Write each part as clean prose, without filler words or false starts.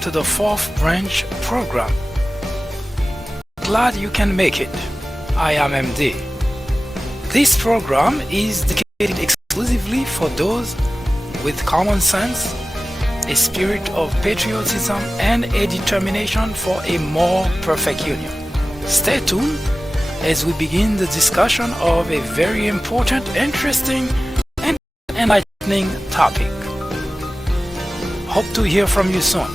to the fourth branch program. Glad you can make it. I am MD. This program is dedicated exclusively for those with common sense, a spirit of patriotism, and a determination for a more perfect union. Stay tuned as we begin the discussion of a very important, interesting, and enlightening topic. Hope to hear from you soon.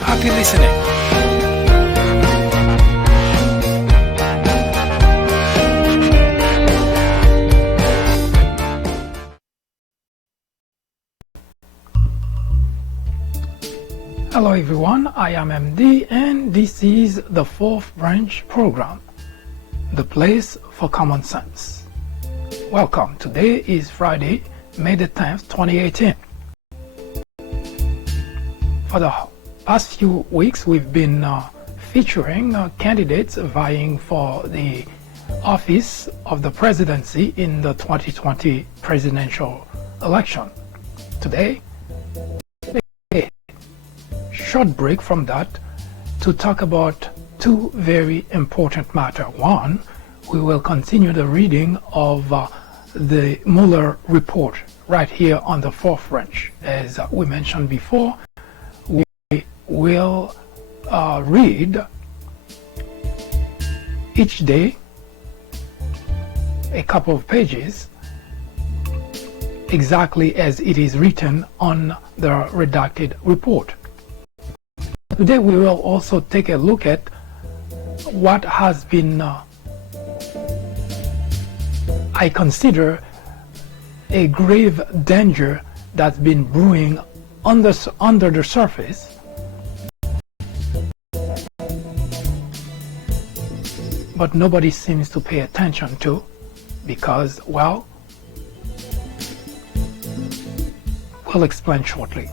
Happy listening. Hello everyone, I am MD and this is the fourth branch program, the place for common sense. Welcome. Today is Friday, May the 10th, 2018. For the past few weeks we've been featuring candidates vying for the office of the presidency in the 2020 presidential election. Today, short break from that to talk about two very important matters. One, we will continue the reading of the Mueller report right here on the fourth branch. As we mentioned before, we will read each day a couple of pages exactly as it is written on the redacted report. Today we will also take a look at what has been, I consider, a grave danger that's been brewing under the surface, but nobody seems to pay attention to because, well, we'll explain shortly.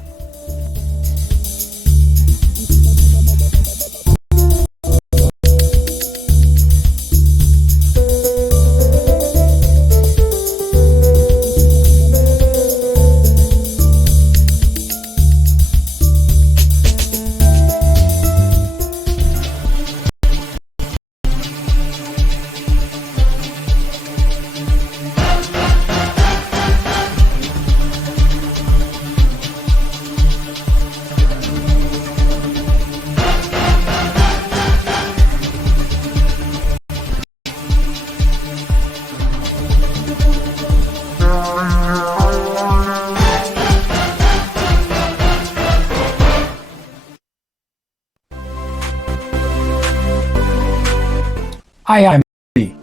I am the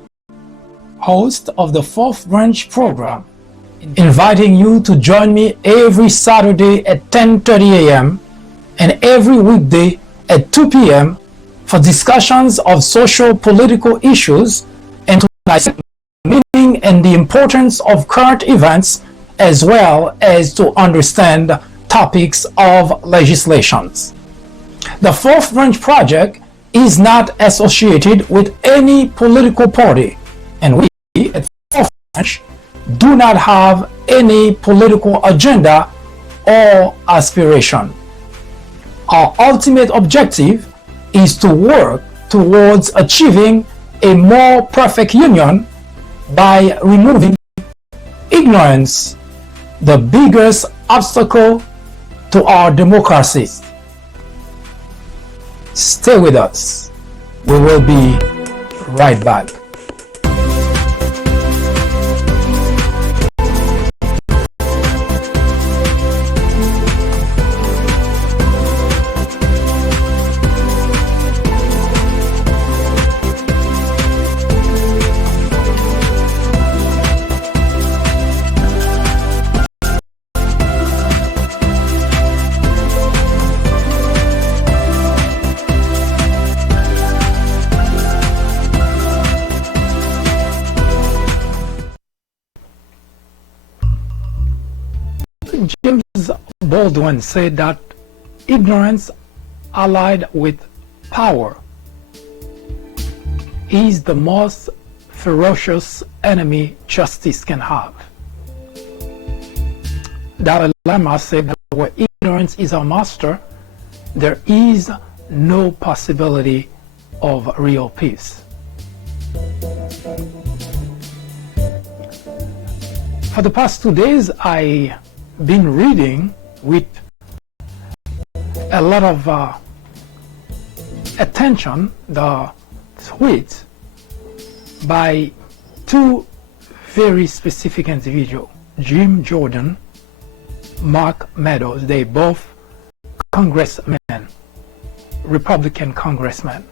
host of the fourth branch program, inviting you to join me every Saturday at 10:30 a.m. and every weekday at 2 p.m. for discussions of social political issues and to dissect the meaning and the importance of current events, as well as to understand topics of legislations. The fourth branch project is not associated with any political party, and we at fourth branch do not have any political agenda or aspiration. Our ultimate objective is to work towards achieving a more perfect union by removing ignorance, the biggest obstacle to our democracy. Stay with us. We will be right back. James Baldwin said that ignorance allied with power is the most ferocious enemy justice can have. Dalai Lama said that where ignorance is our master, there is no possibility of real peace. For the past 2 days, I've been reading with a lot of attention the tweets by two very specific individuals, Jim Jordan, Mark Meadows. They both congressmen, Republican congressmen.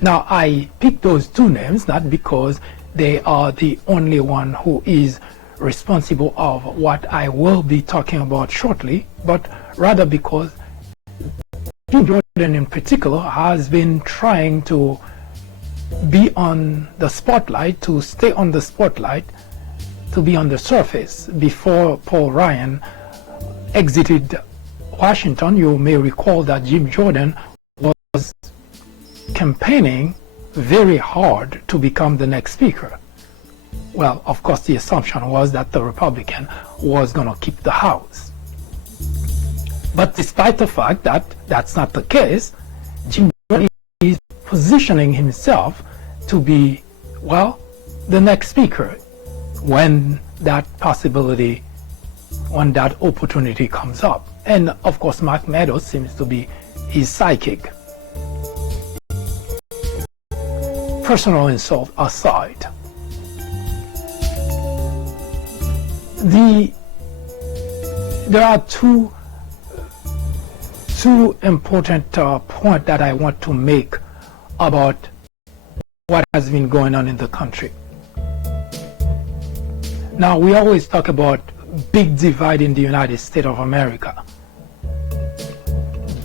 Now, I picked those two names not because they are the only one who is responsible of what I will be talking about shortly, but rather because Jim Jordan in particular has been trying to be on the spotlight, to stay on the spotlight, to be on the surface. Before Paul Ryan exited Washington, you may recall that Jim Jordan was campaigning very hard to become the next speaker. Well, of course, the assumption was that the Republican was going to keep the House. But despite the fact that that's not the case, Jim Jordan is positioning himself to be, well, the next speaker when that possibility, when that opportunity comes up. And of course, Mark Meadows seems to be his sidekick. Personal insult aside, there are two important points that I want to make about what has been going on in the country. Now, we always talk about big divide in the United States of America,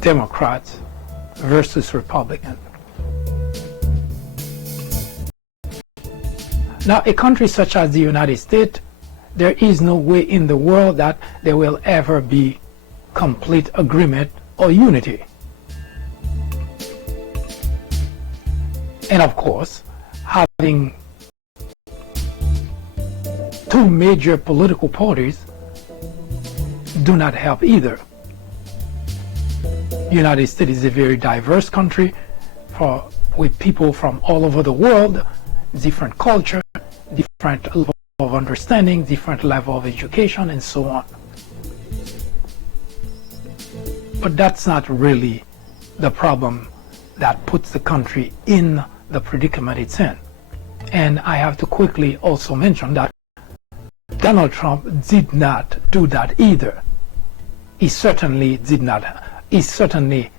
Democrats versus Republicans. Now, a country such as the United States, there is no way in the world that there will ever be complete agreement or unity. And of course, having two major political parties do not help either. The United States is a very diverse country with people from all over the world, different culture, different level of understanding, different level of education, and so on. But that's not really the problem that puts the country in the predicament it's in. And I have to quickly also mention that Donald Trump did not do that either. He certainly did not. He certainly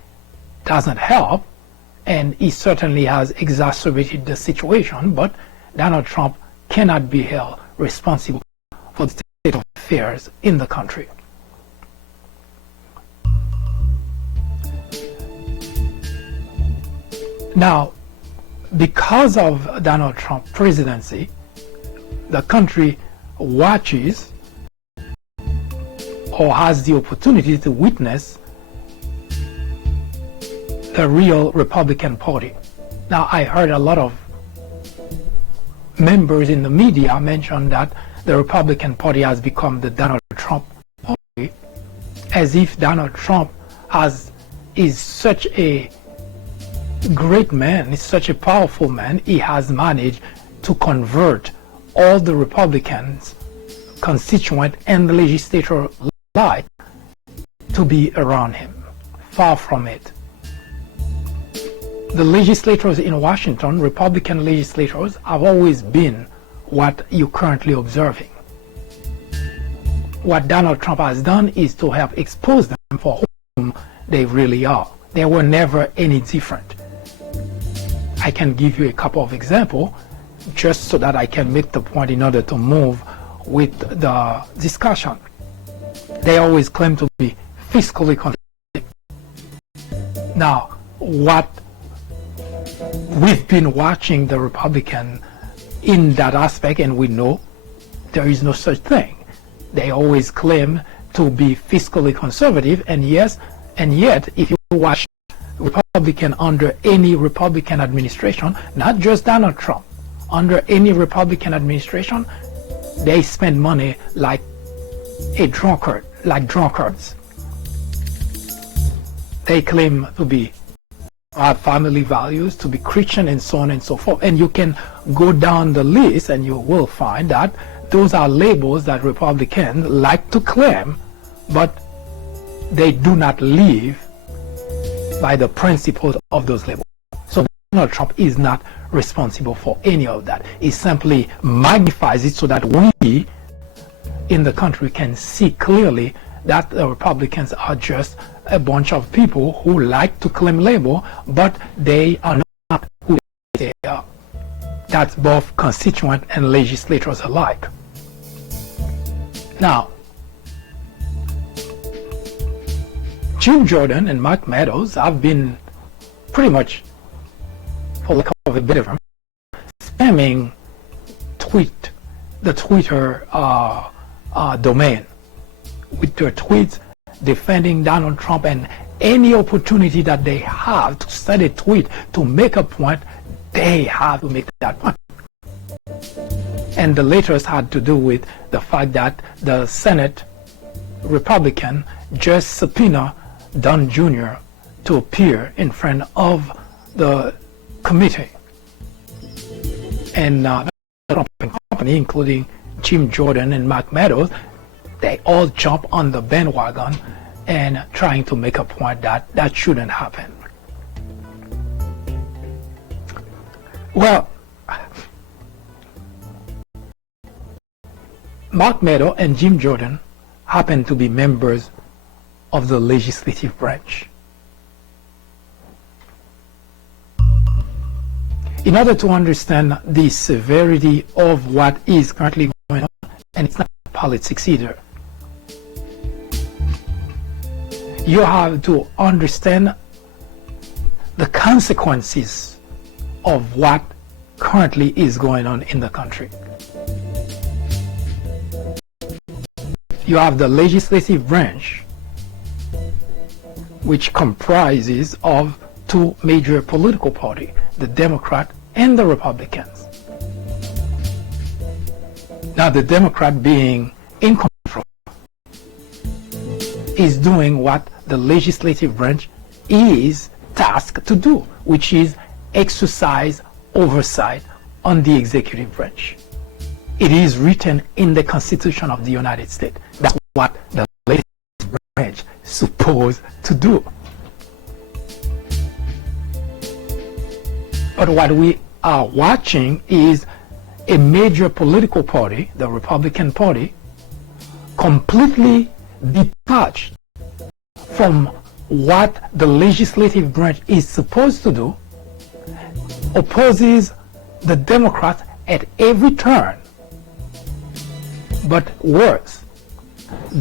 doesn't help, and he certainly has exacerbated the situation, but Donald Trump cannot be held responsible for the state of affairs in the country. Now, because of Donald Trump's presidency, the country watches or has the opportunity to witness the real Republican Party. Now, I heard a lot of members in the media mention that the Republican Party has become the Donald Trump Party, as if Donald Trump is such a great man, is such a powerful man. He has managed to convert all the Republicans, constituent and the legislature alike to be around him. Far from it. The legislators in Washington, Republican legislators, have always been what you're currently observing. What Donald Trump has done is to help expose them for whom they really are. They were never any different. I can give you a couple of examples just so that I can make the point in order to move with the discussion. They always claim to be fiscally conservative. Now, what we've been watching the Republican in that aspect, and we know there is no such thing. They always claim to be fiscally conservative, and yet if you watch Republican under any Republican administration, not just Donald Trump, under any Republican administration, they spend money like a drunkard, like drunkards. they claim to be family values, to be Christian, and so on and so forth. And you can go down the list and you will find that those are labels that Republicans like to claim, but they do not live by the principles of those labels. So Donald Trump is not responsible for any of that. He simply magnifies it so that we in the country can see clearly that the Republicans are just a bunch of people who like to claim label, but they are not who they are. That's both constituent and legislators alike. Now, Jim Jordan and Mark Meadows have been pretty much, for lack of a better term, spamming the Twitter domain with their tweets defending Donald Trump, and any opportunity that they have to send a tweet to make a point, they have to make that point. And the latest had to do with the fact that the Senate Republican just subpoenaed Don Jr. to appear in front of the committee. And the Trump company, including Jim Jordan and Mark Meadows, they all jump on the bandwagon and trying to make a point that that shouldn't happen. Well, Mark Meadows and Jim Jordan happen to be members of the legislative branch. In order to understand the severity of what is currently going on, and it's not politics either, you have to understand the consequences of what currently is going on in the country. You have the legislative branch, which comprises of two major political parties, the Democrat and the Republicans. Now, the Democrat, being in control, is doing what the legislative branch is tasked to do, which is exercise oversight on the executive branch. It is written in the Constitution of the United States. That's what the legislative branch is supposed to do. But what we are watching is a major political party, the Republican Party, completely detached from what the legislative branch is supposed to do, opposes the Democrats at every turn, but worse,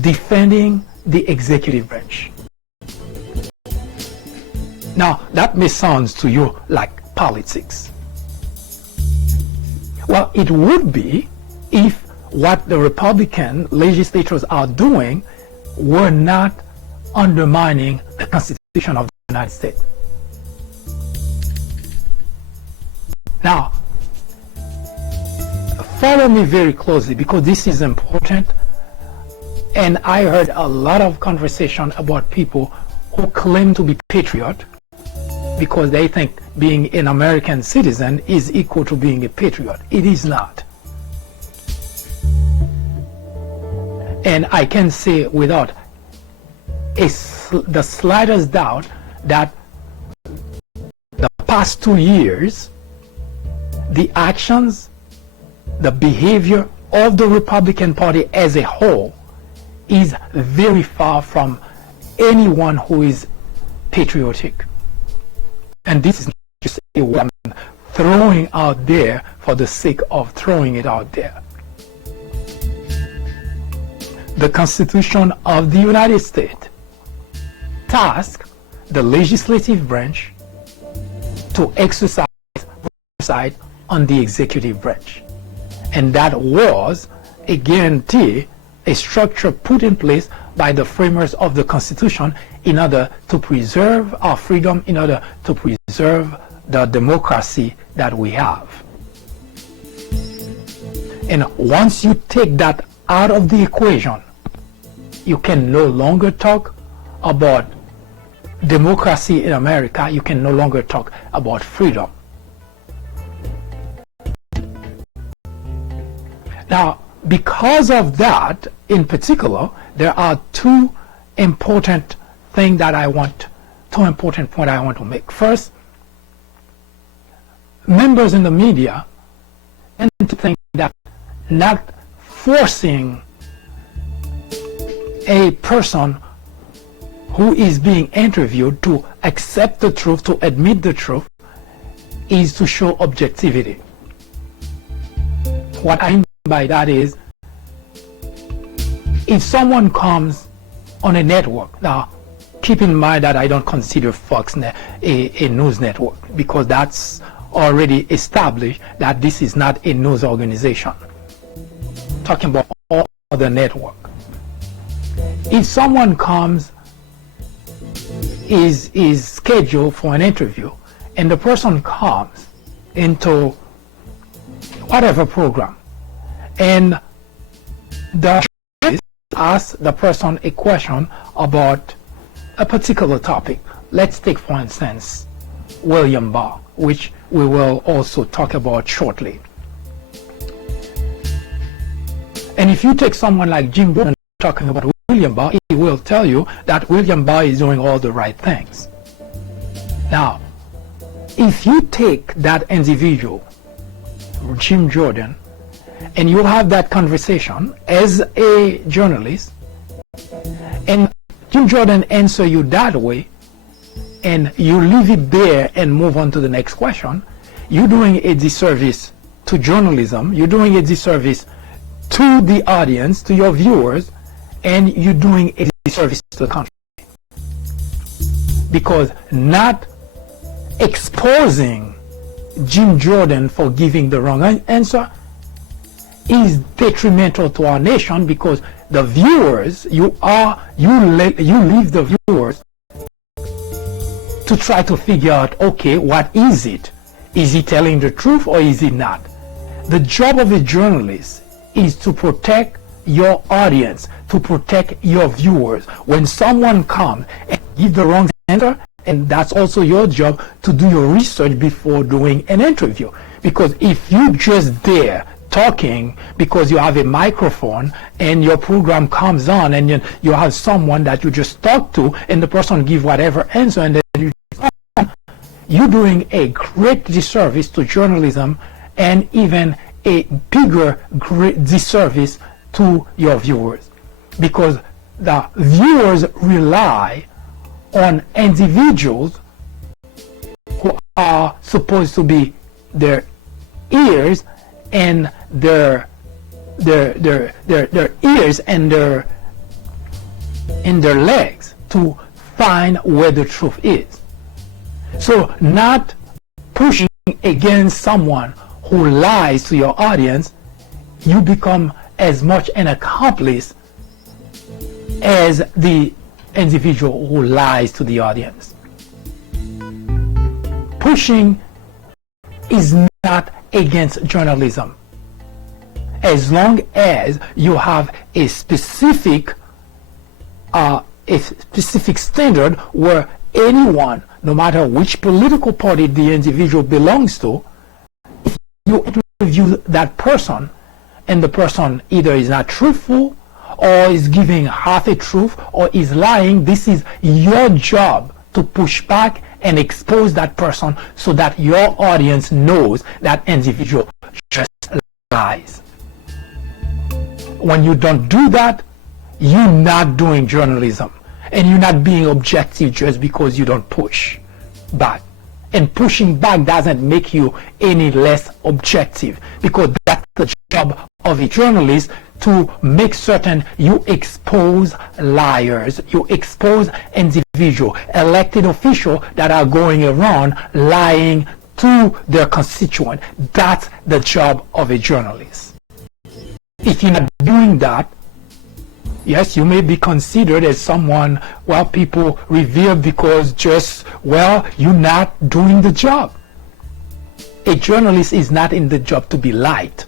defending the executive branch. Now, that may sound to you like politics. Well, it would be if what the Republican legislators are doing were not undermining the Constitution of the United States. Now, follow me very closely because this is important, and I heard a lot of conversation about people who claim to be patriot because they think being an American citizen is equal to being a patriot. It is not. And I can say without the slightest doubt that the past 2 years, the actions, the behavior of the Republican Party as a whole is very far from anyone who is patriotic. And this is just a word I'm throwing out there for the sake of throwing it out there. The Constitution of the United States tasks the legislative branch to exercise oversight on the executive branch. And that was a guarantee, a structure put in place by the framers of the Constitution in order to preserve our freedom, in order to preserve the democracy that we have. And once you take that out of the equation, you can no longer talk about democracy in America, you can no longer talk about freedom. Now, because of that, in particular, there are two important points I want to make. First, members in the media tend to think that not forcing a person who is being interviewed to accept the truth, to admit the truth, is to show objectivity. What I mean by that is, if someone comes on a network, now keep in mind that I don't consider Fox a news network, because that's already established that this is not a news organization. Talking about all other network. If someone comes, is scheduled for an interview, and the person comes into whatever program, and the journalist asks the person a question about a particular topic. Let's take, for instance, William Barr, which we will also talk about shortly. And if you take someone like Jim Jordan talking about William Barr, he will tell you that William Barr is doing all the right things. Now, if you take that individual, Jim Jordan, and you have that conversation as a journalist, and Jim Jordan answer you that way, and you leave it there and move on to the next question, you're doing a disservice to journalism, you're doing a disservice to the audience, to your viewers, and you're doing a disservice to the country. Because not exposing Jim Jordan for giving the wrong answer is detrimental to our nation, because the viewers, you leave the viewers to try to figure out, okay, what is it? Is he telling the truth or is he not? The job of a journalist is to protect your audience, to protect your viewers. When someone comes and give the wrong answer, and that's also your job to do your research before doing an interview. Because if you just there talking because you have a microphone and your program comes on and you have someone that you just talk to and the person give whatever answer, and then you're doing a great disservice to journalism, and even a bigger great disservice to your viewers, because the viewers rely on individuals who are supposed to be their ears and their ears and their legs to find where the truth is. So not pushing against someone who lies to your audience, you become as much an accomplice as the individual who lies to the audience. Pushing is not against journalism, as long as you have a specific standard where anyone, no matter which political party the individual belongs to, if you interview that person and the person either is not truthful or is giving half a truth or is lying, this is your job to push back and expose that person so that your audience knows that individual just lies. When you don't do that, you're not doing journalism, and you're not being objective just because you don't push back. And pushing back doesn't make you any less objective, because that's the job of a journalist, to make certain you expose liars, you expose individuals, elected officials that are going around lying to their constituent. That's the job of a journalist. If you're not doing that, yes, you may be considered as someone, well, people revere because just, well, you're not doing the job. A journalist is not in the job to be liked.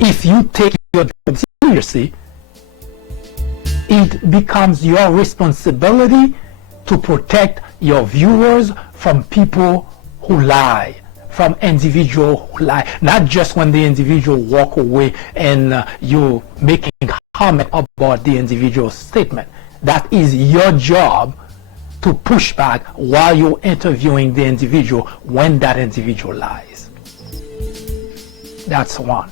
If you take your job seriously, it becomes your responsibility to protect your viewers from people who lie, from individuals who lie, not just when the individual walk away and you making comment about the individual's statement. That is your job, to push back while you're interviewing the individual when that individual lies. That's one.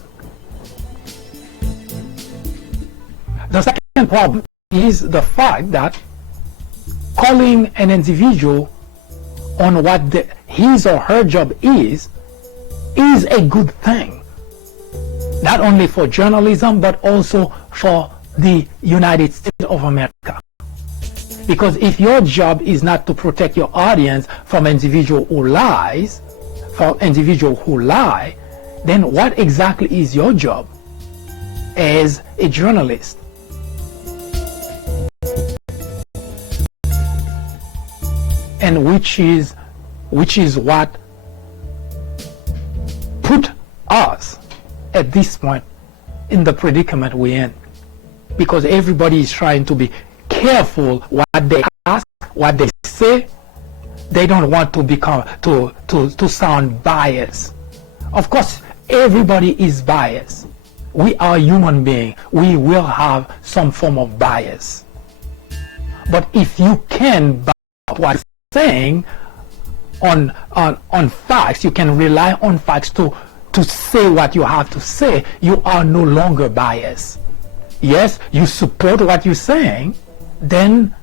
The second problem is the fact that calling an individual on what his or her job is a good thing, not only for journalism but also for the United States of America. Because if your job is not to protect your audience from individuals who lies, then what exactly is your job as a journalist? And which is what put us at this point in the predicament we're in, because everybody is trying to be careful what they ask, what they say. They don't want to become to sound biased. Of course, everybody is biased. We are human beings. We will have some form of bias. But if you can back what you're saying on facts, you can rely on facts to say what you have to say, you are no longer biased. Yes, you support what you're saying, then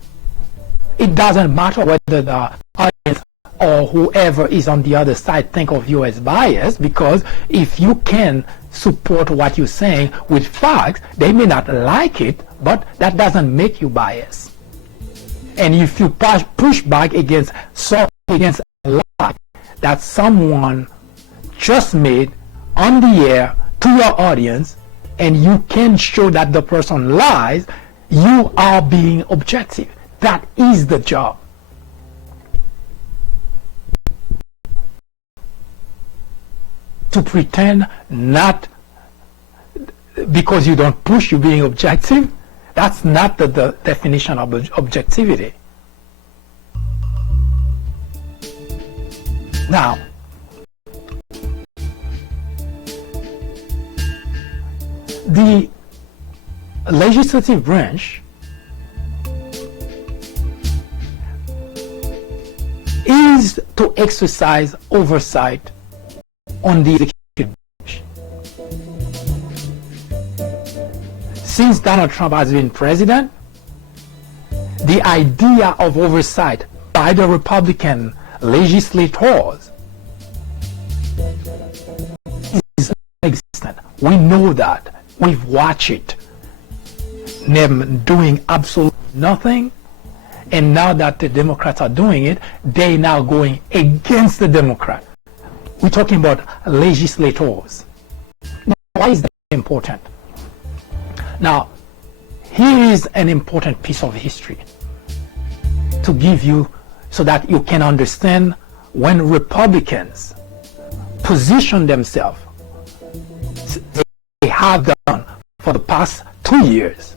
it doesn't matter whether the audience or whoever is on the other side think of you as biased, because if you can support what you're saying with facts, they may not like it, but that doesn't make you biased. And if you push back against a lie that someone just made on the air to your audience, and you can show that the person lies, you are being objective. That is the job. To pretend not because you don't push, you being objective, that's not the definition of objectivity. Now, the legislative branch is to exercise oversight on the executive branch. Since Donald Trump has been president, the idea of oversight by the Republican legislators is non-existent. We know that. We've watched it. Them doing absolutely nothing. And now that the Democrats are doing it, they're now going against the Democrat. We're talking about legislators. Now, why is that important? Now, here is an important piece of history to give you so that you can understand when Republicans position themselves, they have done for the past 2 years.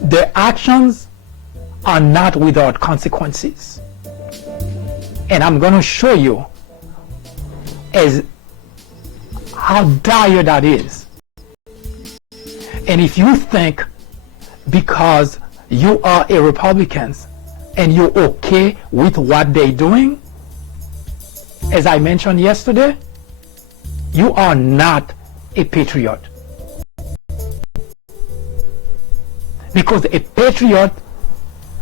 Their actions are not without consequences. And I'm going to show you how dire that is. And if you think because you are a Republican and you're okay with what they're doing, as I mentioned yesterday, you are not a patriot. Because a patriot,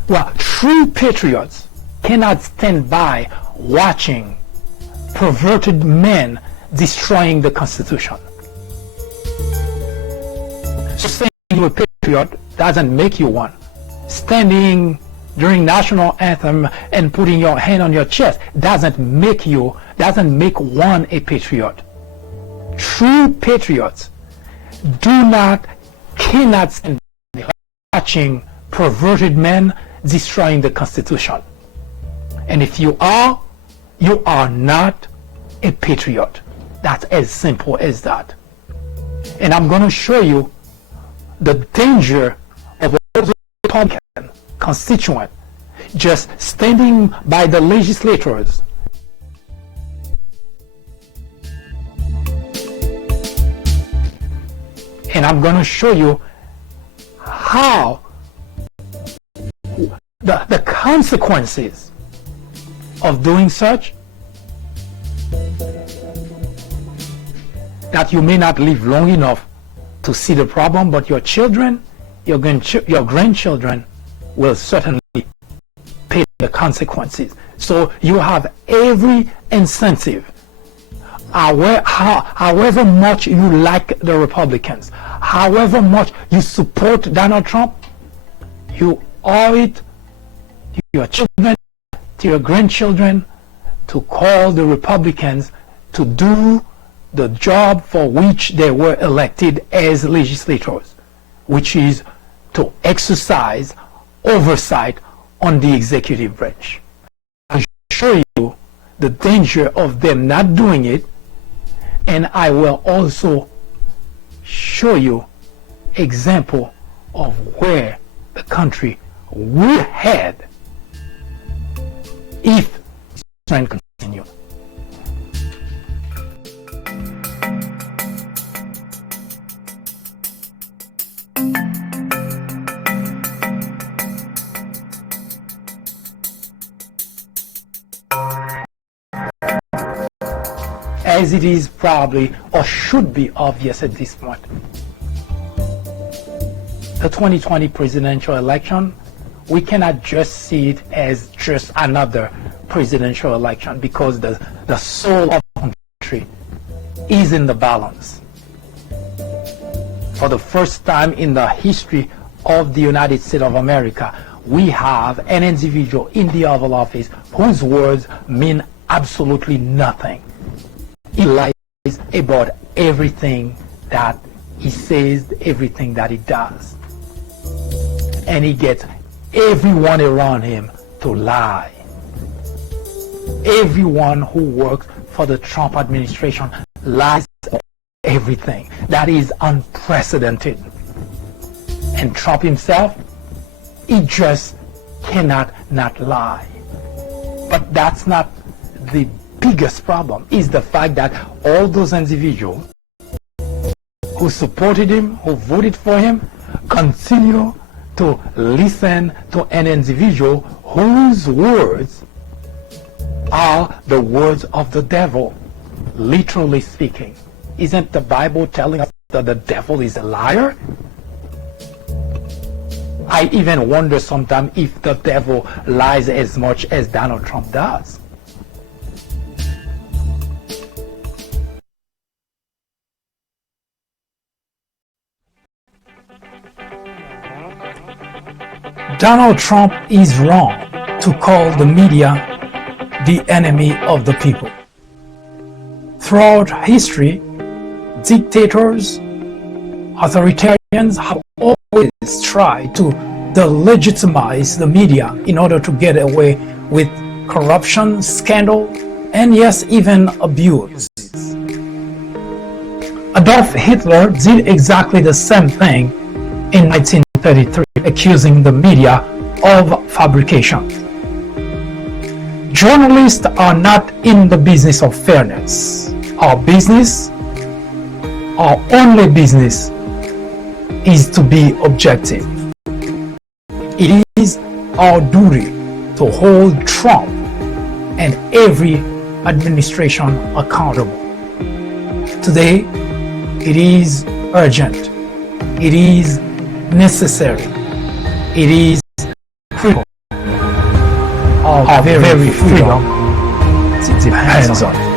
well, true patriots cannot stand by watching perverted men destroying the Constitution. So saying you're a patriot doesn't make you one. Standing during national anthem and putting your hand on your chest doesn't make one a patriot. True patriots cannot stand by watching perverted men destroying the Constitution. And if you are not a patriot. That's as simple as that. And I'm going to show you the danger of all the Republicans constituent, just standing by the legislators. And I'm going to show you how the consequences of doing such, that you may not live long enough to see the problem, but your children, your grandchildren will certainly pay the consequences. So you have every incentive, however much you like the Republicans, however much you support Donald Trump, you owe it to your children, to your grandchildren, to call the Republicans to do the job for which they were elected as legislators, which is to exercise oversight on the executive branch. I'll show you the danger of them not doing it, and I will also show you example of where the country would head if this trend continues. As it is probably or should be obvious at this point, the 2020 presidential election, we cannot just see it as just another presidential election, because the soul of the country is in the balance. For the first time in the history of the United States of America, we have an individual in the Oval Office whose words mean absolutely nothing. He lies about everything that he says, everything that he does. And he gets everyone around him to lie. Everyone who works for the Trump administration lies about everything. That is unprecedented. And Trump himself, he just cannot not lie. But that's not the biggest problem. Is the fact that all those individuals who supported him, who voted for him, continue to listen to an individual whose words are the words of the devil, literally speaking. Isn't the Bible telling us that the devil is a liar? I even wonder sometimes if the devil lies as much as Donald Trump does. Donald Trump is wrong to call the media the enemy of the people. Throughout history, dictators, authoritarians have always tried to delegitimize the media in order to get away with corruption, scandal, and yes, even abuse. Adolf Hitler did exactly the same thing in 1933, accusing the media of fabrication. Journalists are not in the business of fairness. Our only business, is to be objective. It is our duty to hold Trump and every administration accountable. Today, it is urgent. It is necessary. It is critical. Our very freedom depends on it.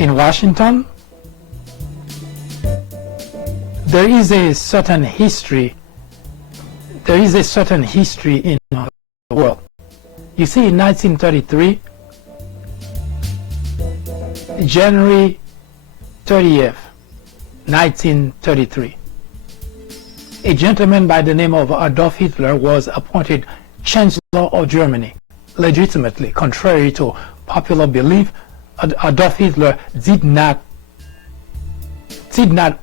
In Washington, there is a certain history there is a certain history in the world. You see, in 1933, January 30th, 1933, a gentleman by the name of Adolf Hitler was appointed Chancellor of Germany, legitimately. Contrary to popular belief, Adolf Hitler did not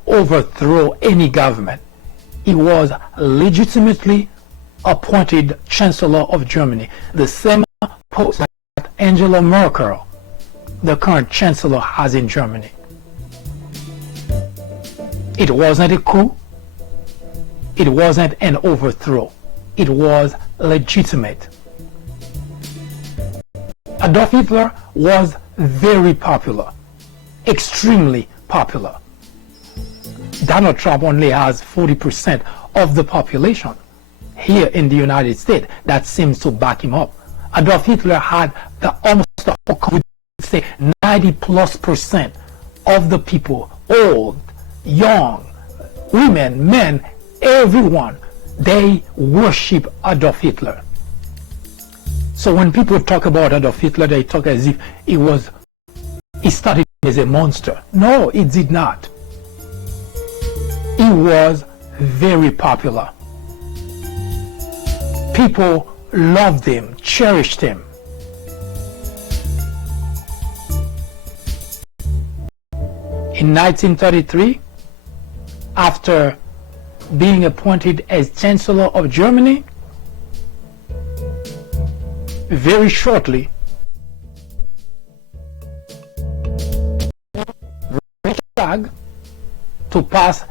overthrow any government. He was legitimately appointed Chancellor of Germany, the same post that Angela Merkel, the current Chancellor, has in Germany. It wasn't a coup. It wasn't an overthrow. It was legitimate. Adolf Hitler was very popular, extremely popular. Donald Trump only has 40% of the population here in the United States that seems to back him up. Adolf Hitler had almost the whole, say 90+% of the people, old, young, women, men, everyone, they worship Adolf Hitler. So when people talk about Adolf Hitler, they talk as if he started as a monster. No, it did not. He was very popular. People loved him, cherished him. In 1933, after being appointed as Chancellor of Germany, very shortly, Reichstag to pass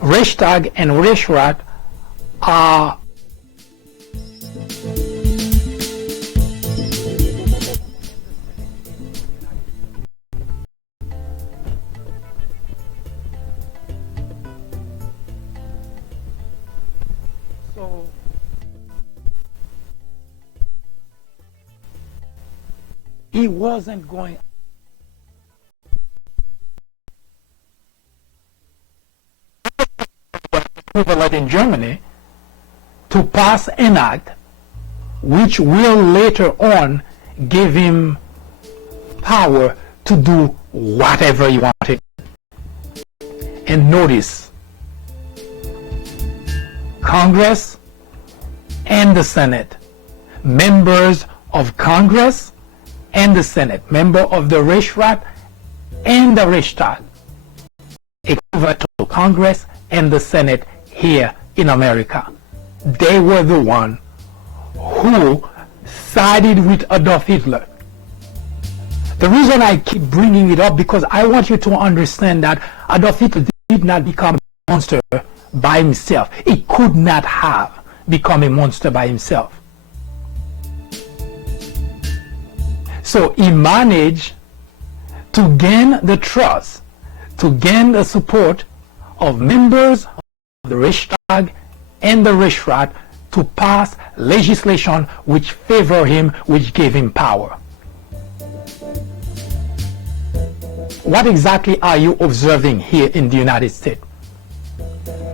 Reichstag and Reichsrat are so he wasn't going equivalent in Germany to pass an act which will later on give him power to do whatever he wanted. And notice, Congress and the Senate, members of Congress and the Senate, member of the Reichsrat and the Reichstag, equivalent to Congress and the Senate here in America. They were the one who sided with Adolf Hitler. The reason I keep bringing it up, because I want you to understand that Adolf Hitler did not become a monster by himself. He could not have become a monster by himself. So he managed to gain the trust, to gain the support of members of the Reichstag and the Reichsrat to pass legislation which favor him, which gave him power. What exactly are you observing here in the United States?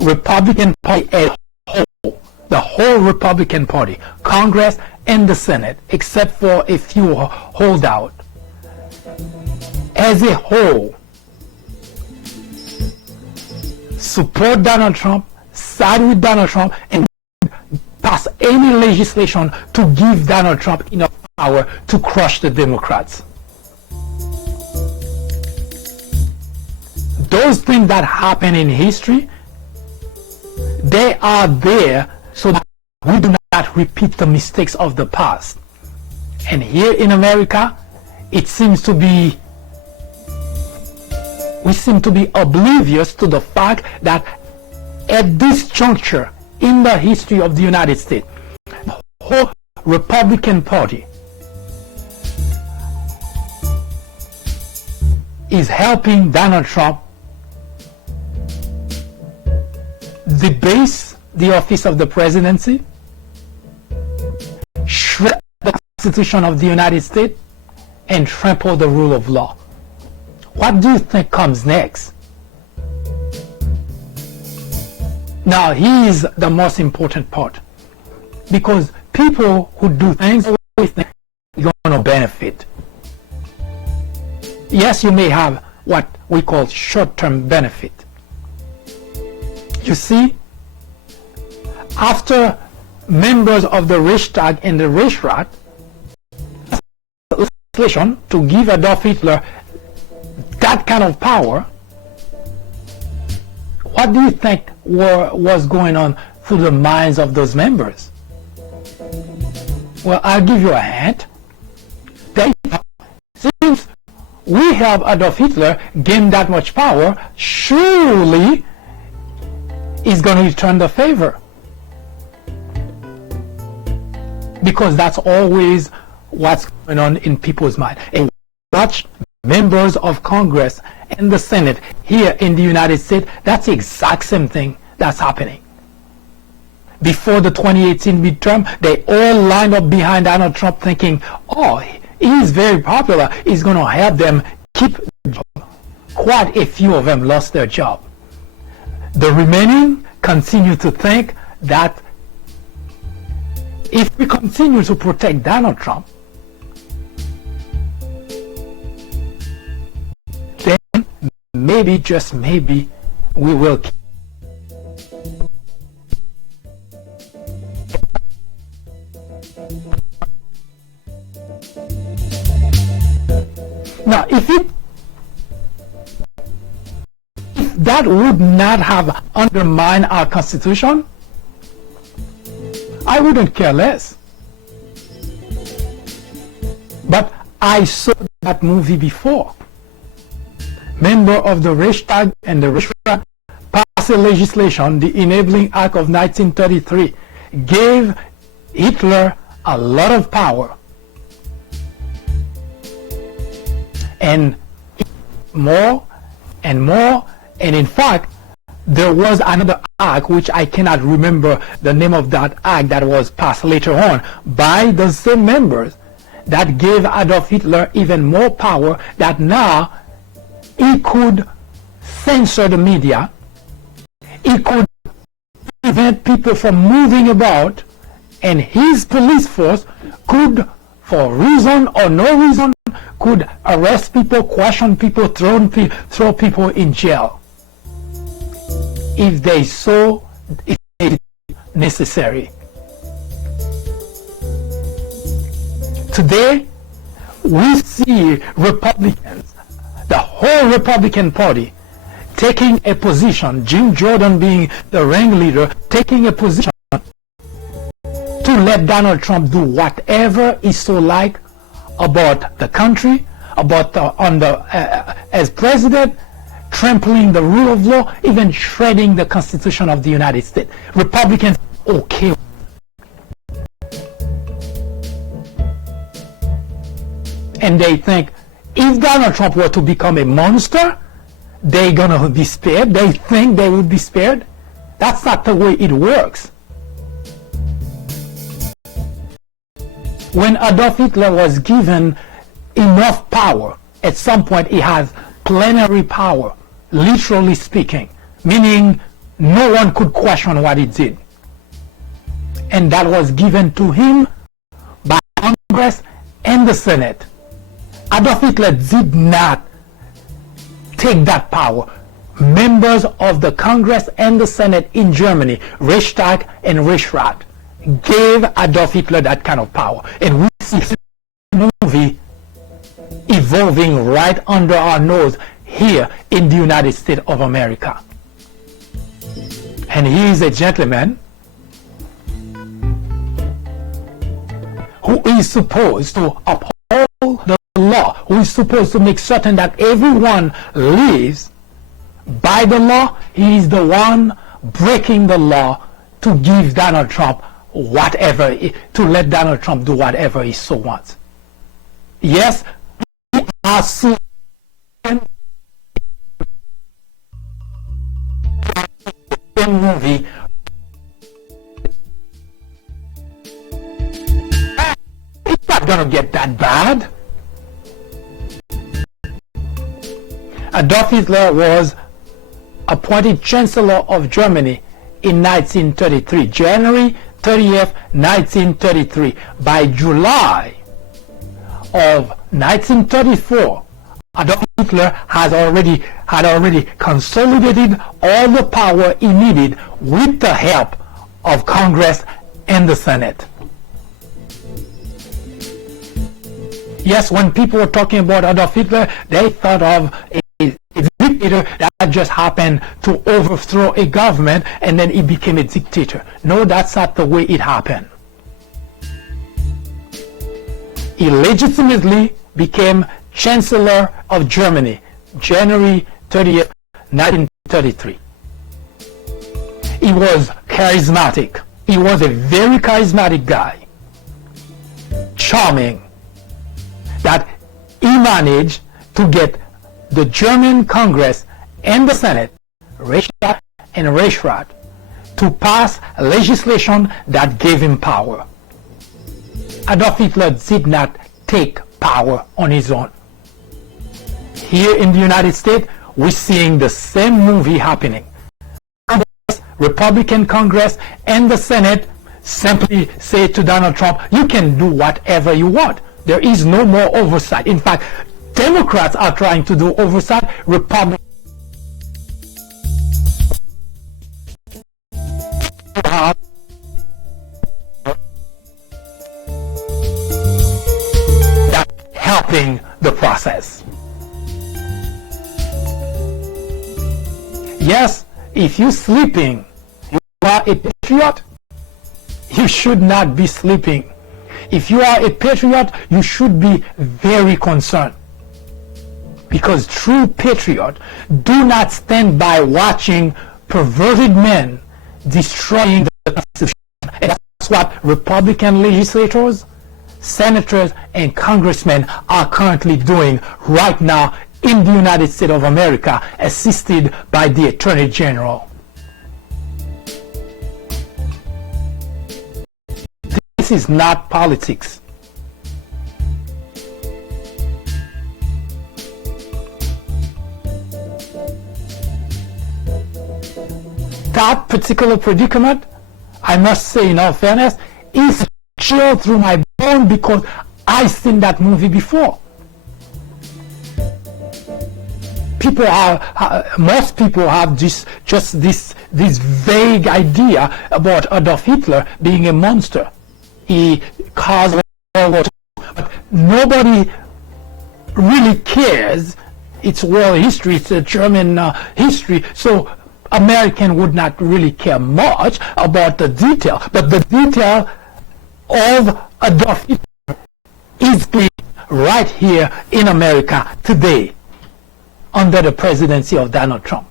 Republican Party as a whole, the whole Republican Party, Congress and the Senate, except for a few holdouts, as a whole, support Donald Trump, side with Donald Trump, and pass any legislation to give Donald Trump enough power to crush the Democrats. Those things that happen in history, they are there so that we do not repeat the mistakes of the past. And here in America, it seems to be we seem to be oblivious to the fact that at this juncture in the history of the United States, the whole Republican Party is helping Donald Trump debase the office of the presidency, shred the Constitution of the United States, and trample the rule of law. What do you think comes next? Now, here's the most important part, because people who do things always think you're going to benefit. Yes, you may have what we call short-term benefit. You see, after members of the Reichstag and the Reichsrat legislation to give Adolf Hitler that kind of power, what do you think was going on through the minds of those members? Well, I'll give you a hint. Since we have Adolf Hitler gain that much power, surely he's going to return the favor. Because that's always what's going on in people's mind. And watch members of Congress and the Senate here in the United States, that's the exact same thing that's happening. Before the 2018 midterm, they all lined up behind Donald Trump thinking, oh, he's very popular, he's going to help them keep their job. Quite a few of them lost their job. The remaining continue to think that if we continue to protect Donald Trump, then maybe, just maybe, we will keep. Now, if that would not have undermined our Constitution, I wouldn't care less. But I saw that movie before. Member of the Reichstag and the Reichsrat passed a legislation, the Enabling Act of 1933, gave Hitler a lot of power. And more and more, and in fact, there was another act which I cannot remember the name of that act that was passed later on by the same members that gave Adolf Hitler even more power, that now he could censor the media, he could prevent people from moving about, and his police force could, for reason or no reason, could arrest people, question people, throw people in jail if they saw it necessary. Today, we see Republicans, the whole Republican Party, taking a position, Jim Jordan being the ringleader, taking a position to let Donald Trump do whatever he so like about the country, about as president, trampling the rule of law, even shredding the Constitution of the United States. Republicans okay. And they think if Donald Trump were to become a monster, they're gonna be spared. They think they would be spared. That's not the way it works. When Adolf Hitler was given enough power, at some point he has plenary power, literally speaking, meaning no one could question what he did. And that was given to him by Congress and the Senate. Adolf Hitler did not take that power. Members of the Congress and the Senate in Germany, Reichstag and Reichsrat, gave Adolf Hitler that kind of power. And we see the movie evolving right under our nose here in the United States of America. And he is a gentleman who is supposed to uphold the law, who is supposed to make certain that everyone lives by the law, he is the one breaking the law to give Donald Trump whatever, to let Donald Trump do whatever he so wants. Yes, we are suing the movie. It's not gonna get that bad. Adolf Hitler was appointed Chancellor of Germany in 1933, January 30th, 1933. By July of 1934, Adolf Hitler had already consolidated all the power he needed with the help of Congress and the Senate. Yes, when people were talking about Adolf Hitler, they thought of a dictator that just happened to overthrow a government and then he became a dictator. No, that's not the way it happened. He legitimately became Chancellor of Germany, January 30th, 1933. He was charismatic. He was a very charismatic guy, charming, that he managed to get the German Congress and the Senate, Reichstag and Reichsrat, to pass legislation that gave him power. Adolf Hitler did not take power on his own. Here in the United States, we're seeing the same movie happening. Congress, Republican Congress and the Senate simply say to Donald Trump, you can do whatever you want. There is no more oversight. In fact, Democrats are trying to do oversight. Republicans are helping the process. Yes, if you're sleeping, you are a patriot, you should not be sleeping. If you are a patriot, you should be very concerned. Because true patriots do not stand by watching perverted men destroying the Constitution. And that's what Republican legislators, senators, and congressmen are currently doing right now in the United States of America, assisted by the Attorney General. This is not politics. That particular predicament, I must say in all fairness, is chilled through my bone because I've seen that movie before. Most people have this vague idea about Adolf Hitler being a monster. He caused World War II, but nobody really cares. It's world history, it's a German history, so American would not really care much about the detail, but the detail of Adolf Hitler is right here in America today under the presidency of Donald Trump.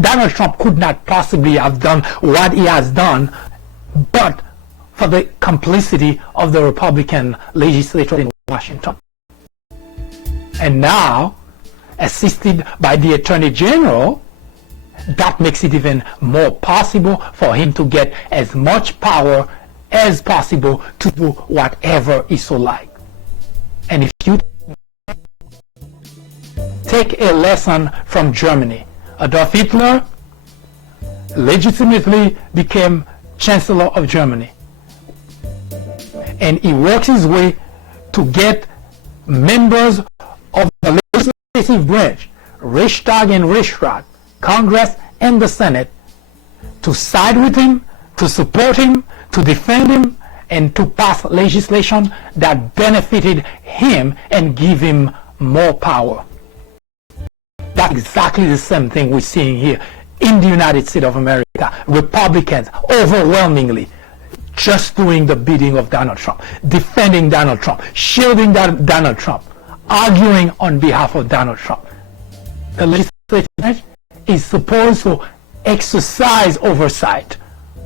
Donald Trump could not possibly have done what he has done but for the complicity of the Republican legislature in Washington. And now, assisted by the Attorney General, that makes it even more possible for him to get as much power as possible to do whatever he so like. And if you take a lesson from Germany, Adolf Hitler legitimately became Chancellor of Germany. And he works his way to get members of the legislative branch, Reichstag and Reichsrat, Congress and the Senate, to side with him, to support him, to defend him, and to pass legislation that benefited him and give him more power. That's exactly the same thing we're seeing here in the United States of America. Republicans overwhelmingly just doing the bidding of Donald Trump, defending Donald Trump, shielding Donald Trump, arguing on behalf of Donald Trump. The legislative branch is supposed to exercise oversight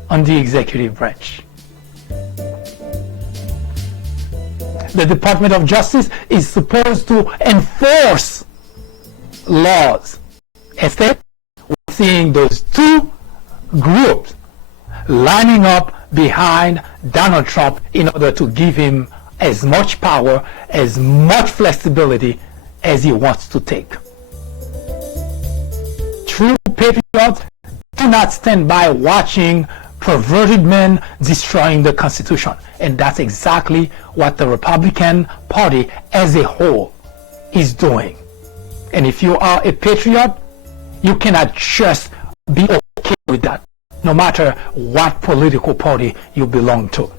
on the executive branch. The Department of Justice is supposed to enforce laws. Instead, we're seeing those two groups lining up behind Donald Trump in order to give him as much power, as much flexibility as he wants to take. True patriots do not stand by watching perverted men destroying the Constitution. And that's exactly what the Republican Party as a whole is doing. And if you are a patriot, you cannot just be okay with that, no matter what political party you belong to.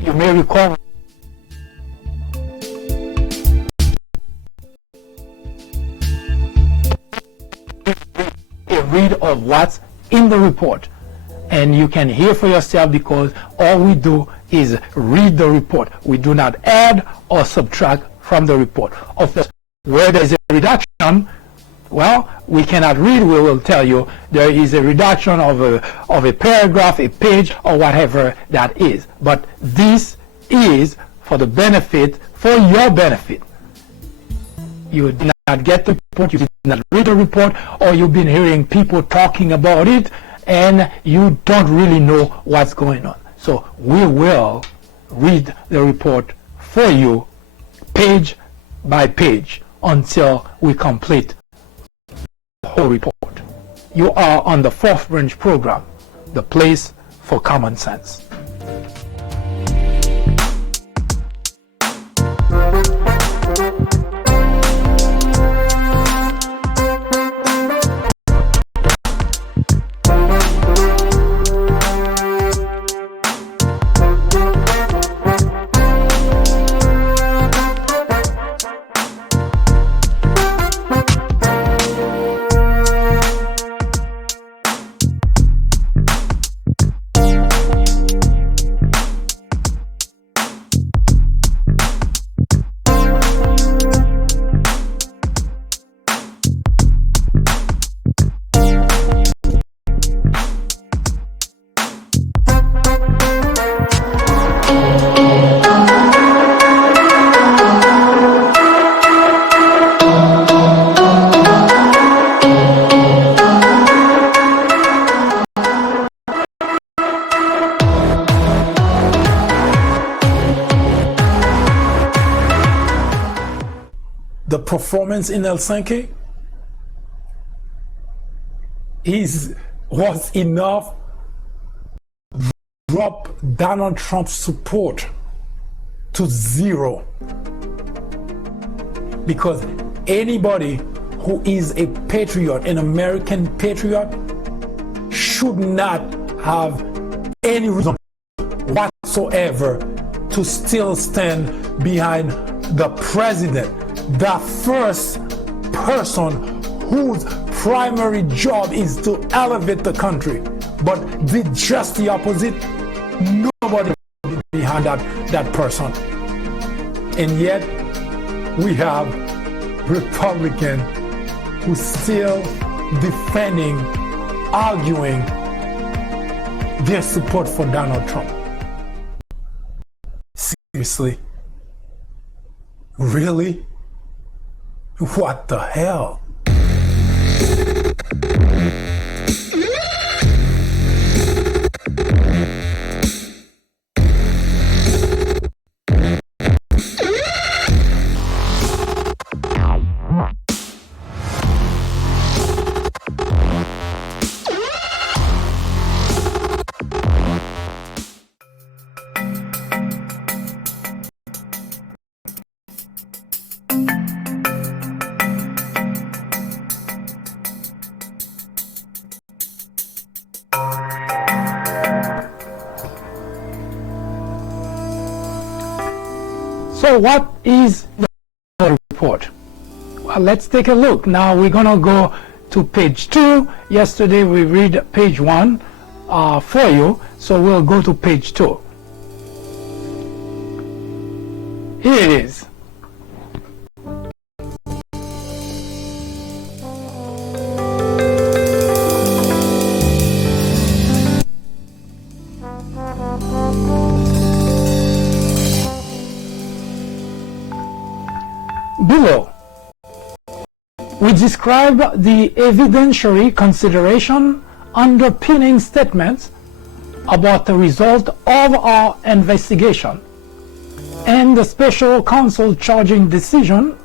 You may recall a read of what's in the report, and you can hear for yourself, because all we do is read the report. We do not add or subtract from the report. Of course, where there's a reduction, well, we cannot read. We will tell you there is a reduction of a paragraph, a page, or whatever that is. But this is for the benefit, for your benefit. You did not get the report, you did not read the report, or you've been hearing people talking about it, and you don't really know what's going on. So we will read the report for you, page by page, until we complete the whole report. You are on the Fourth Branch program, the place for common sense. The performance in Helsinki was enough to drop Donald Trump's support to zero, because anybody who is a patriot, an American patriot, should not have any reason whatsoever to still stand behind the president, the first person whose primary job is to elevate the country, but did just the opposite. Nobody behind that person. And yet we have Republicans who still defending, arguing their support for Donald Trump. Seriously? Really? What the hell? So what is the report? Well, let's take a look. Now we're going to go to page 2. Yesterday we read page 1 for you, so we'll go to page 2. Here it is. Below, we describe the evidentiary consideration underpinning statements about the result of our investigation and the special counsel charging decision,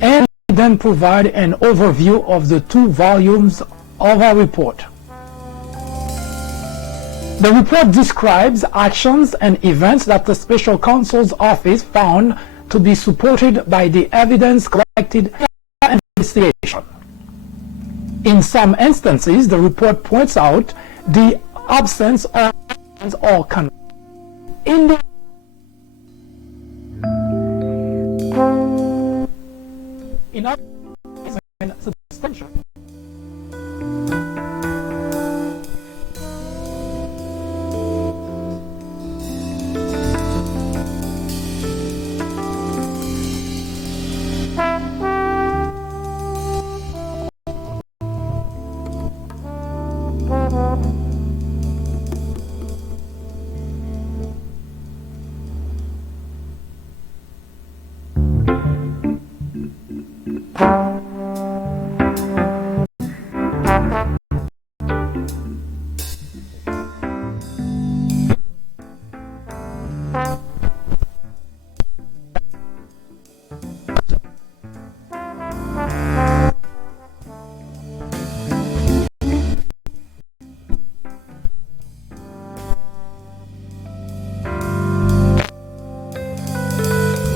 and then provide an overview of the 2 volumes of our report. The report describes actions and events that the special counsel's office found to be supported by the evidence collected in the investigation. In some instances, the report points out the absence of or conviction in the in other substantial.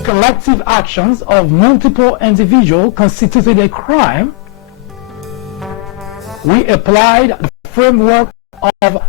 Collective actions of multiple individuals constituted a crime, we applied the framework of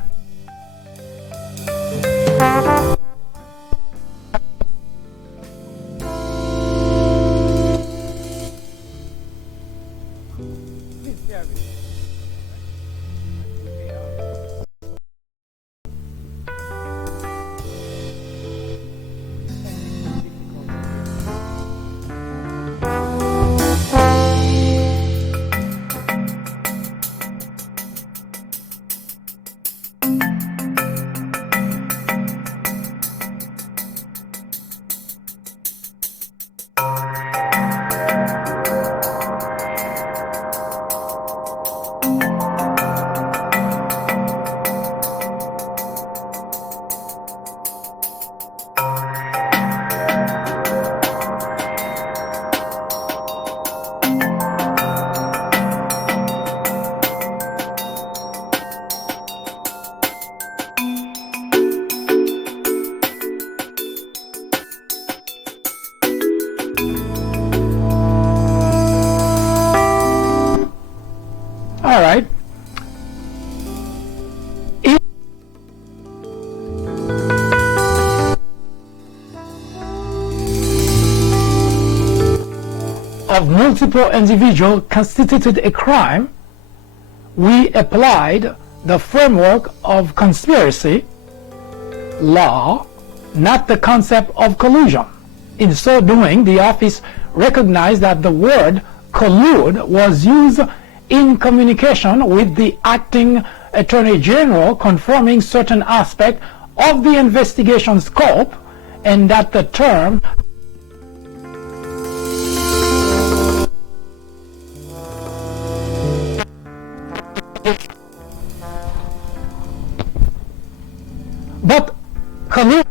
of multiple individuals constituted a crime, we applied the framework of conspiracy law, not the concept of collusion. In so doing, the office recognized that the word collude was used in communication with the acting Attorney General confirming certain aspects of the investigation scope, and that the term but collusion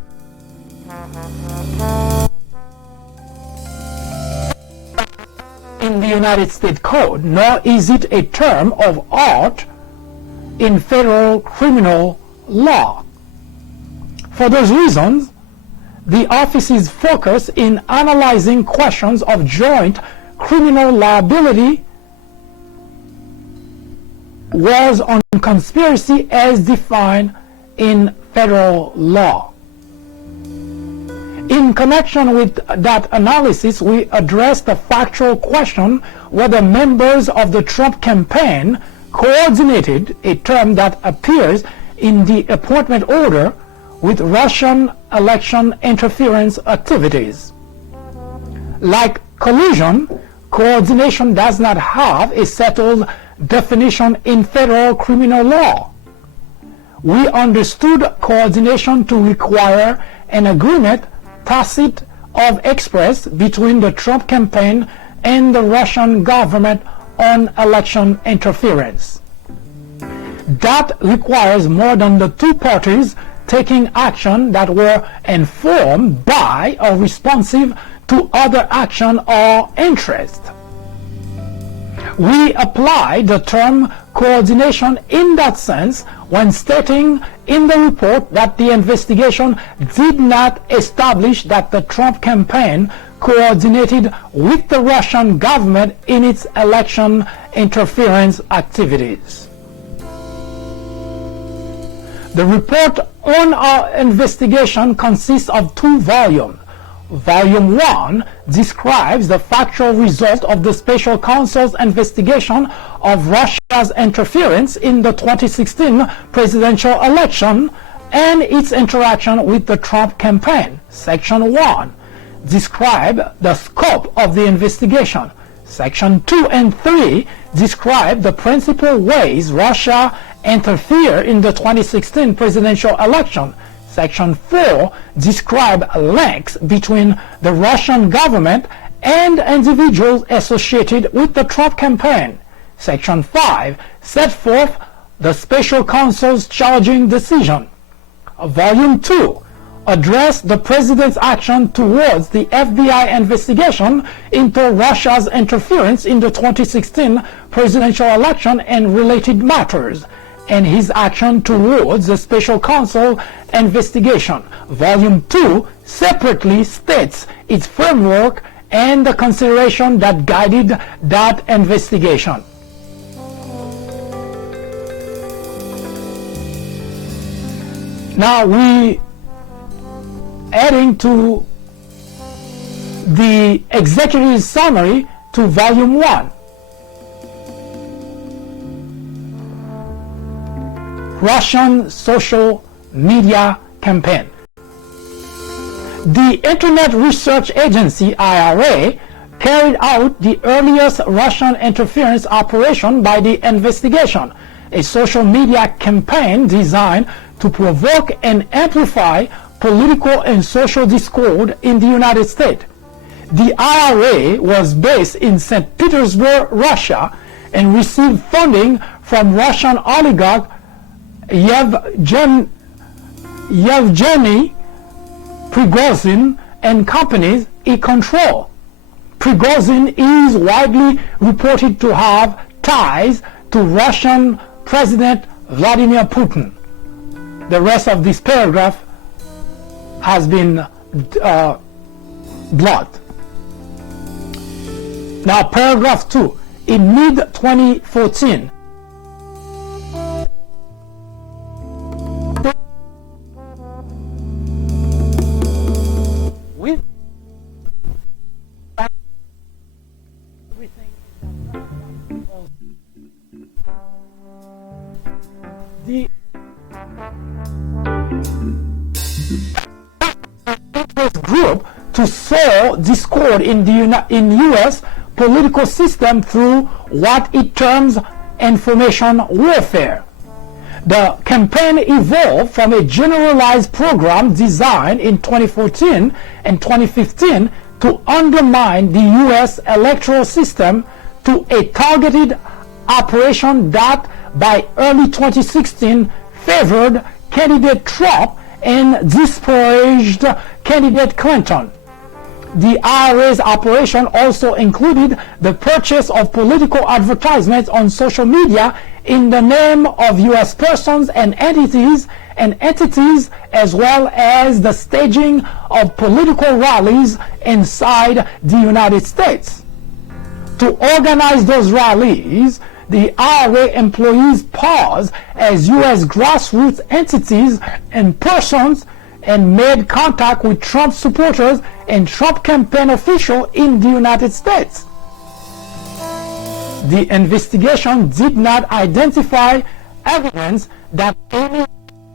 in the United States Code, nor is it a term of art in federal criminal law. For those reasons, the office's focus in analyzing questions of joint criminal liability was on conspiracy as defined in federal law. In connection with that analysis, we addressed the factual question whether members of the Trump campaign coordinated, a term that appears in the appointment order, with Russian election interference activities. Like collusion, coordination does not have a settled definition in federal criminal law. We understood coordination to require an agreement, tacit or express, between the Trump campaign and the Russian government on election interference. That requires more than the two parties taking action that were informed by or responsive to other action or interest. We apply the term coordination in that sense when stating in the report that the investigation did not establish that the Trump campaign coordinated with the Russian government in its election interference activities. The report on our investigation consists of two volumes. Volume 1 describes the factual result of the special counsel's investigation of Russia's interference in the 2016 presidential election and its interaction with the Trump campaign. Section 1 describes the scope of the investigation. Section 2 and 3 describe the principal ways Russia interfered in the 2016 presidential election. Section 4 describes links between the Russian government and individuals associated with the Trump campaign. Section 5 set forth the special counsel's charging decision. Volume 2 addressed the president's action towards the FBI investigation into Russia's interference in the 2016 presidential election and related matters, and his action towards the special counsel investigation. Volume 2 separately states its framework and the consideration that guided that investigation. Now we adding to the executive summary to Volume 1. Russian social media campaign. The Internet Research Agency, IRA, carried out the earliest Russian interference operation by the investigation, a social media campaign designed to provoke and amplify political and social discord in the United States. The IRA was based in St. Petersburg, Russia, and received funding from Russian oligarch Yevgeny Prigozhin and companies he controlled. Prigozhin is widely reported to have ties to Russian President Vladimir Putin. The rest of this paragraph has been blocked. Now, paragraph 2. In mid-2014, group to sow discord in the U.S. political system through what it terms information warfare. The campaign evolved from a generalized program designed in 2014 and 2015 to undermine the U.S. electoral system to a targeted operation that by early 2016 favored candidate Trump and disparaged candidate Clinton. The IRA's operation also included the purchase of political advertisements on social media in the name of U.S. persons and entities, as well as the staging of political rallies inside the United States. To organize those rallies, the IRA employees posed as U.S. grassroots entities and persons and made contact with Trump supporters and Trump campaign officials in the United States. The investigation did not identify evidence that any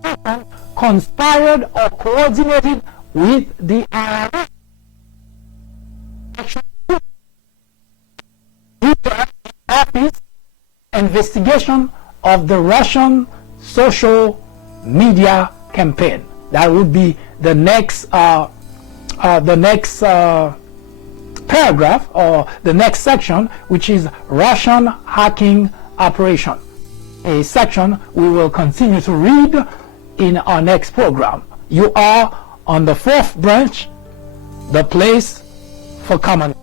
person conspired or coordinated with the IRA. Office investigation of the Russian social media campaign. That would be the next paragraph or the next section, which is Russian hacking operation. A section we will continue to read in our next program. You are on the fourth branch, the place for common.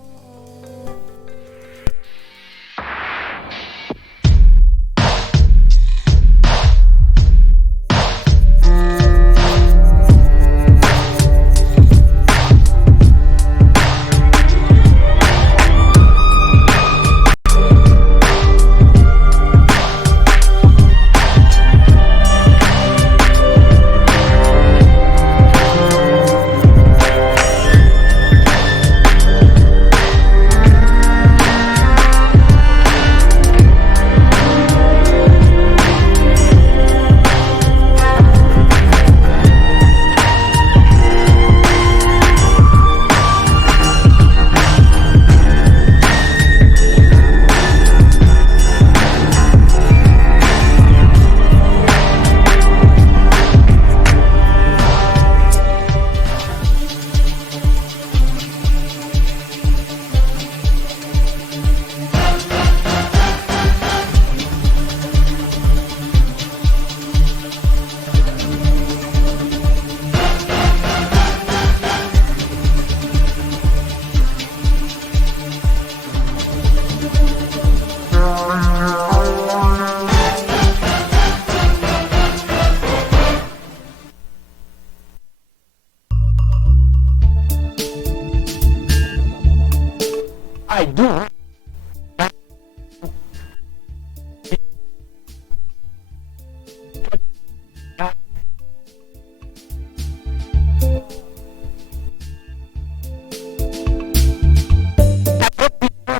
I do.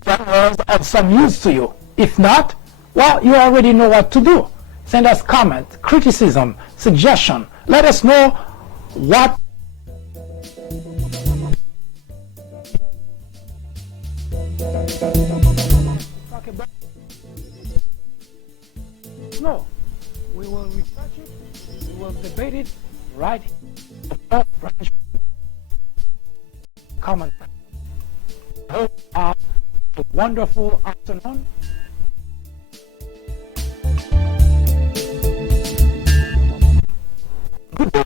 That was of some use to you. If not, well, you already know what to do. Send us comment, criticism, suggestion. Let us know what talk about. No, we will research it, we will debate it right here. Comment. Hope a wonderful afternoon. Good day.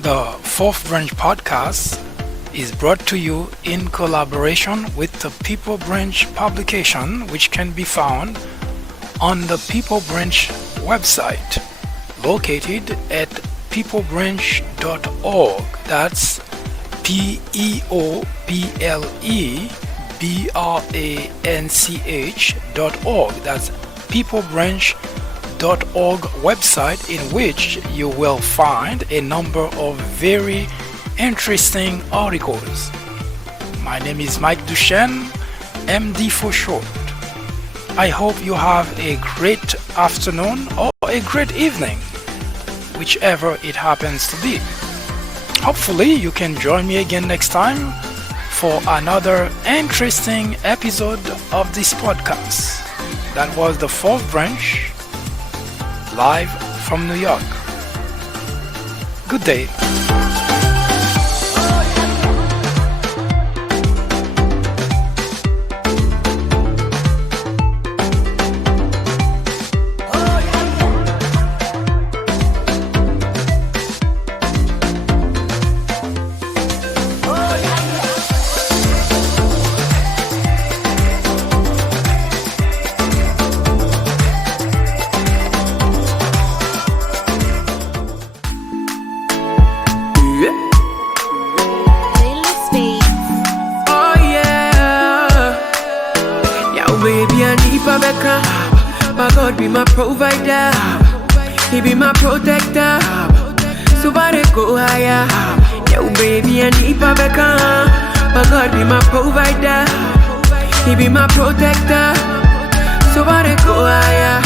The Fourth Branch Podcast is brought to you in collaboration with the People Branch publication, which can be found on the People Branch website located at peoplebranch.org. That's peoplebranch.org. That's peoplebranch.org website, in which you will find a number of very interesting articles. My name is Mike Duchesne, MD for short. I hope you have a great afternoon or a great evening, whichever it happens to be. Hopefully you can join me again next time for another interesting episode of this podcast. That was the Fourth Branch, live from New York. Good day. My God be my provider, He be my protector. So far they go higher. Yo baby, I need Pabeka. My God be my provider, He be my protector. So far they go higher.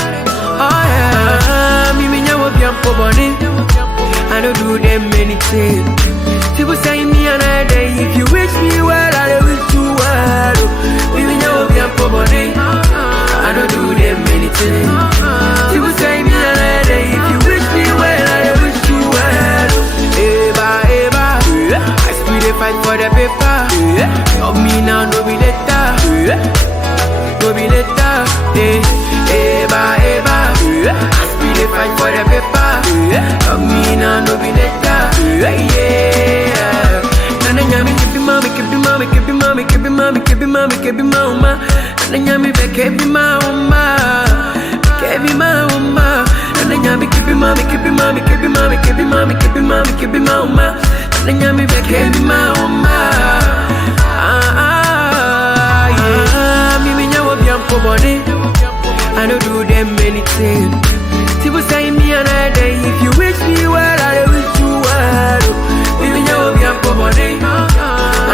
Oh yeah, me nyawo biampo boni. I don't do them anything. People say me another day. If you wish me well, I wish you well. Me nyawo biampo boni. I don't do them anything. People say me another day. If you wish me well, I wish you well. Eba, eba, I still dey fight for the paper. Of me now, no be later. No be later. Eba, eba, I still dey fight for the paper. Of me now, no be later. Yeah. Nana nyami kebi mama, kebi mama, kebi mama, kebi mama, kebi mama, kebi mama. Nana nyami be kebi mama, kebi mama. Nana nyami kebi mama, kebi mama, kebi mama, kebi mama, kebi mama, kebi mama. Nana nyami be kebi mama. Yeah. Me nyawo biampo boni. I don't do them anything. People say me another day. If you wish me well, I wish you well. Me nyawo biampo boni. I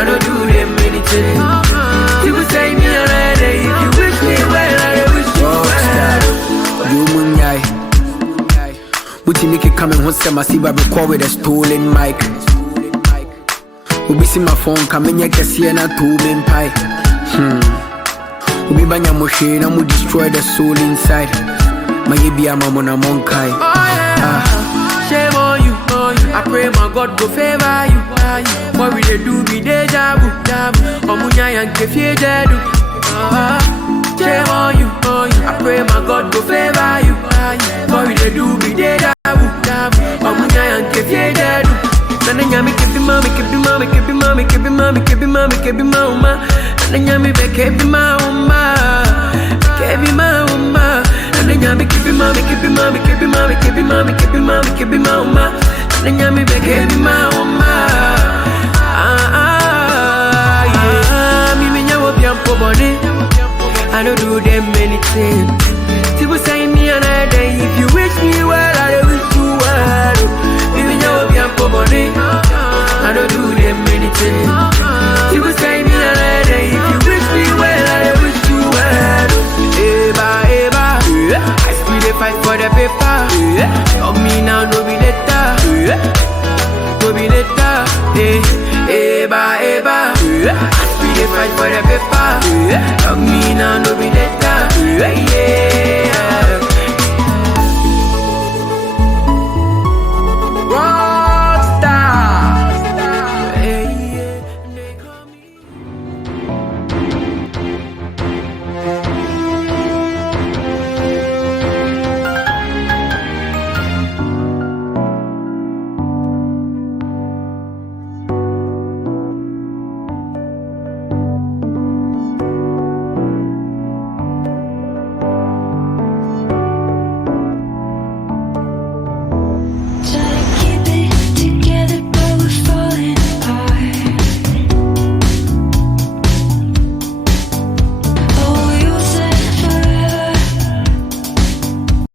don't do them anything. People say me another day. If you wish me well, I wish you well. You munyai. Buti Mickey coming home, say my Siba record with a stolen mic. Ubi see my phone coming, I can see an atomic pie. Ubi banya machine, I'm destroy the soul inside. My baby, I'm on a monkai. Shame on you, I pray my God go favor you. What will they do? Be deja vu. Omunya and kefie dedu. Shame on you, I pray my God go favor you. What will they do? Be deja vu. Omunya and kefie dedu. Nana nyami kebi mama, kebi mama, kebi mama, kebi mama, kebi mama, kebi mama. Nana nyami be kebi mama, kebi mama. Nana nyami kebi mama, kebi mama, kebi mama, kebi mama, kebi mama, kebi mama. Nana nyami be kebi mama. Yeah. Me nyawo biampo boni. I don't do them anything. People say me another day. If you wish me well, I wish you well. Me nyawo biampo boni. I don't do them anything. People say me another day. If you wish me well, I wish you well. Eba, eba, I still dey fight for the paper. Of me now, no be later. No be later. Eba, eba, I still dey fight for the paper. Of me now, no be later. Yeah.